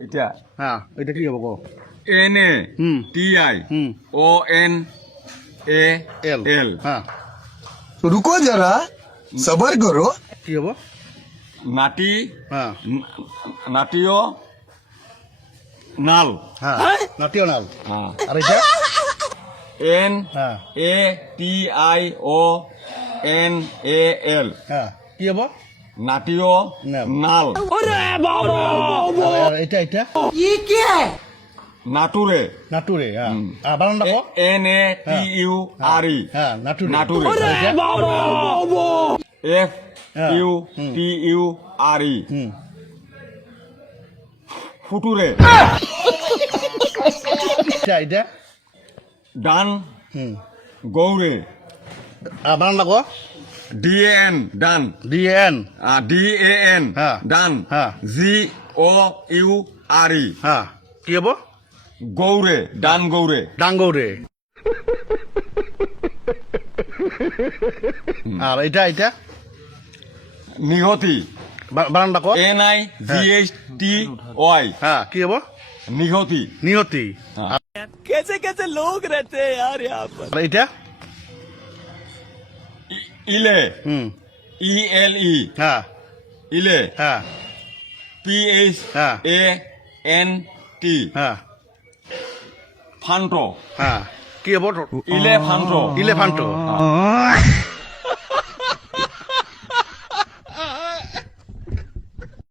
এটা হ্যাঁ এটা কি হবো NA TI ON L AL হ্যাঁ रुको जरा सबर करो কি হবো নাটি হ্যাঁ নাটিও নাল হ্যাঁ নাটিও নাল হ্যাঁ আর এটা N হ্যাঁ A TI ON AL হ্যাঁ কি হবো নাটিও নাল। নাল আর এটা এটা নাটুরে নাটুরে হ্যাঁ আর বানানটা কো NATURE হ্যাঁ নাটুরে নাটুরে আর এটা? FUTURE ফুটুরে এটা এটা ডান হুম গৌরে আর বানানটা কো DAN ডান ডিএন DAN হ্যাঁ। ডান হ্যাঁ। GOURE হ্যাঁ কি হবো গৌরে ডান গৌরে ডাঙ্গৌরে আর এটা এটা নিহতি বানানটা কো NIGHTY হ্যাঁ কি হবো নিহতি নিহতি হ্যাঁ। कैसे कैसे लोग रहते हैं यार यहाँ पर আর এটা ইলে হুম ELE হ্যাঁ ইলে হ্যাঁ PHANT হ্যাঁ ফান্টো হ্যাঁ কি হবো ইলেফান্টো ইলেফান্টো